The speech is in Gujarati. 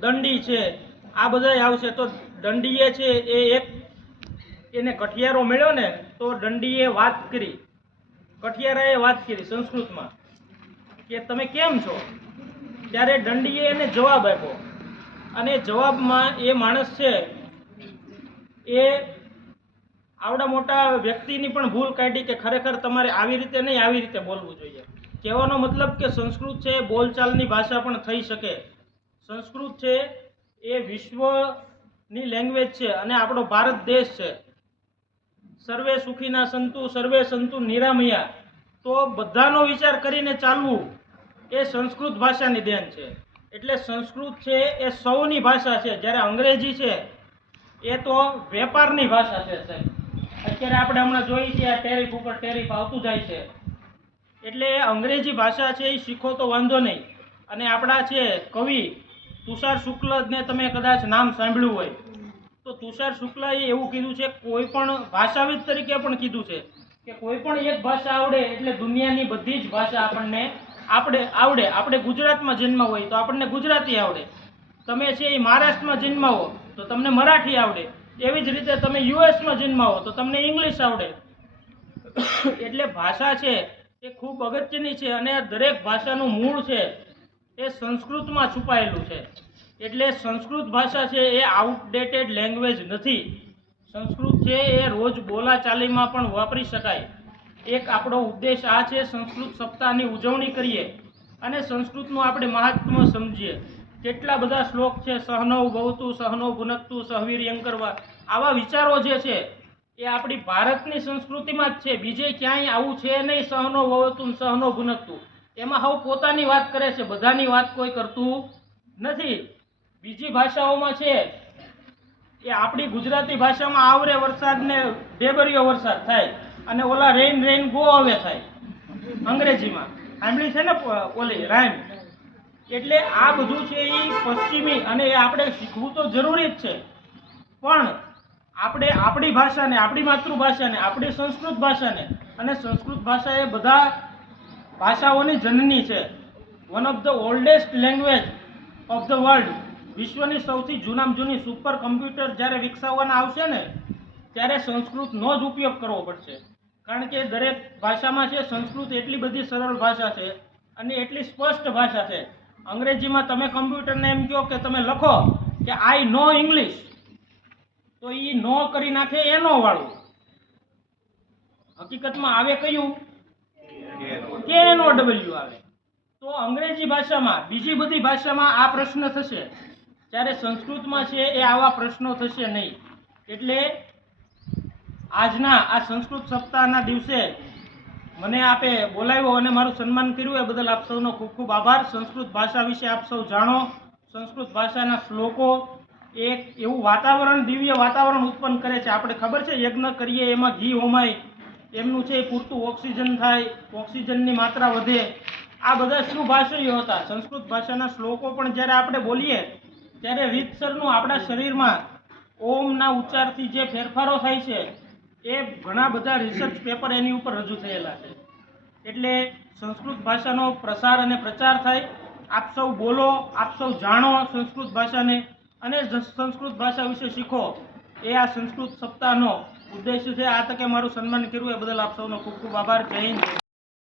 દંડી છે. આ બધા આવશે તો દંડીએ છે એ એક એને કઠિયારો મળ્યો ને તો દંડીએ વાત કરી. કઠિયારાએ વાત કરી સંસ્કૃતમાં કે તમે કેમ છો? ત્યારે દંડીએ એને જવાબ આપ્યો. અને જવાબમાં એ માણસ છે, એ આવડા મોટા વ્યક્તિની પણ ભૂલ કાઢી કે ખરેખર તમારે આવી રીતે નહીં આવી રીતે બોલવું જોઈએ. કહેવાનો મતલબ કે સંસ્કૃત છે, બોલચાલની ભાષા પણ થઈ શકે. સંસ્કૃત છે, એ વિશ્વની લેંગ્વેજ છે અને આપણો ભારત દેશ છે. સર્વે સુખીના સંતુ, સર્વે સંતુ નિરામયા. તો બધાનો વિચાર કરીને ચાલવું એ સંસ્કૃત ભાષાની દેન છે. એટલે સંસ્કૃત છે એ સૌની ભાષા છે. જ્યારે અંગ્રેજી છે, એ તો વેપારની ભાષા છે સાહેબ. અત્યારે આપણે હમણાં જોઈએ છીએ આ ટેરિફ ઉપર ટેરિફ આવતું જાય છે. એટલે અંગ્રેજી ભાષા છે એ શીખો તો વાંધો નહીં. અને આપણા છે કવિ તુષાર શુક્લને તમે કદાચ નામ સાંભળ્યું હોય. તો તુષાર શુક્લાએ એવું કીધું છે, કોઈ પણ ભાષાવિદ તરીકે પણ કીધું છે કે કોઈ પણ એક ભાષા આવડે એટલે દુનિયાની બધી જ ભાષા આપણને આપણે આવડે. આપણે ગુજરાતમાં જન્મ હોય તો આપણને ગુજરાતી આવડે. તમે છે એ મહારાષ્ટ્રમાં જન્માવો તો તમને મરાઠી આવડે. એવી જ રીતે તમે યુએસમાં જન્માવો તો તમને ઇંગ્લિશ આવડે. એટલે ભાષા છે એ ખૂબ અગત્યની છે અને દરેક ભાષાનું મૂળ છે. એ સંસ્કૃતમાં છુપાયેલું છે. એટલે સંસ્કૃત ભાષા છે એ આઉટડેટેડ લેંગ્વેજ નથી. સંસ્કૃત છે એ રોજ બોલાચાલીમાં પણ વાપરી શકાય. એક આપણો ઉદ્દેશ આ છે સંસ્કૃત સપ્તાહની ઉજવણી કરીએ અને સંસ્કૃતનું આપણે મહાત્મ્ય સમજીએ. કેટલા બધા શ્લોક છે સહનવ ભવતું સહનવ ભુનકતું, સહવીર્યં કરવા. આવા વિચારો જે છે એ આપણી ભારતની સંસ્કૃતિમાં જ છે. બીજે ક્યાંય આવું છે નહીં, સહનો ભવતું સહનો ભુનકતું. એમાં હવે પોતાની વાત કરે છે, બધાની વાત કોઈ કરતું નથી. બીજી ભાષાઓમાં છે, એ આપણી ગુજરાતી ભાષામાં આવરે વરસાદને ઢેબરિયો વરસાદ થાય અને ઓલા રેઇન રેઇન ગો હવે થાય અંગ્રેજીમાં. સાંભળી છે ને ઓલી રાઈમ એટલે આ બધું છે એ પશ્ચિમી અને એ આપણે શીખવું તો જરૂરી જ છે. પણ આપણે આપણી ભાષાને, આપણી માતૃભાષાને, આપણી સંસ્કૃત ભાષાને અને સંસ્કૃત ભાષા એ બધા ભાષાઓની જનની છે. One of the oldest language of the world વિશ્વની સૌથી જૂનામાં જૂની સુપર કમ્પ્યુટર જ્યારે વિકસાવવાના આવશે ને, ત્યારે સંસ્કૃતનો જ ઉપયોગ કરવો પડશે. કારણ કે દરેક ભાષામાં છે, સંસ્કૃત એટલી બધી સરળ ભાષા છે અને એટલી સ્પષ્ટ ભાષા છે. અંગ્રેજીમાં તમે કમ્પ્યુટરને એમ કહો કે તમે લખો કે આઈ નો ઇંગ્લિશ તો એ નો કરી નાખે એનો વાળું. હકીકતમાં આવે કયું? કે એનો ડબલ્યુ આવે? તો અંગ્રેજી ભાષામાં, બીજી બધી ભાષામાં આ પ્રશ્ન થશે. જ્યારે સંસ્કૃતમાં છે એ આવા પ્રશ્નો થશે નહીં. એટલે આજના આ સંસ્કૃત સપ્તાહના દિવસે મને આપે બોલાવ્યો અને મારું સન્માન કર્યું. એ બદલ આપ સૌનો ખૂબ ખૂબ આભાર. સંસ્કૃત ભાષા વિશે આપ સૌ જાણો. સંસ્કૃત ભાષાના શ્લોકો એક એવું વાતાવરણ, દિવ્ય વાતાવરણ ઉત્પન્ન કરે છે. આપણે ખબર છે, યજ્ઞ કરીએ, એમાં ઘી હોમાય એમનું છે એ પૂરતું ઓક્સિજન થાય, ઓક્સિજનની માત્રા વધે. આ બધા શું હતા? સંસ્કૃત ભાષાના શ્લોકો પણ જ્યારે આપણે બોલીએ, ત્યારે રીતસરનું આપણા શરીરમાં ઓમના ઉચ્ચારથી જે ફેરફારો થાય છે, એ ઘણા બધા રિસર્ચ પેપર એની ઉપર રજૂ થયેલા છે. એટલે સંસ્કૃત ભાષાનો પ્રસાર અને પ્રચાર થાય. આપ સૌ બોલો, આપ સૌ જાણો સંસ્કૃત ભાષાને. અને સંસ્કૃત ભાષા વિશે શીખો. એ આ સંસ્કૃત સપ્તાહનો ઉદ્દેશ્ય છે. આ તકે મારું સન્માન કર્યું. એ બદલ આપ સૌનો ખૂબ ખૂબ આભાર. જય હિન્દ.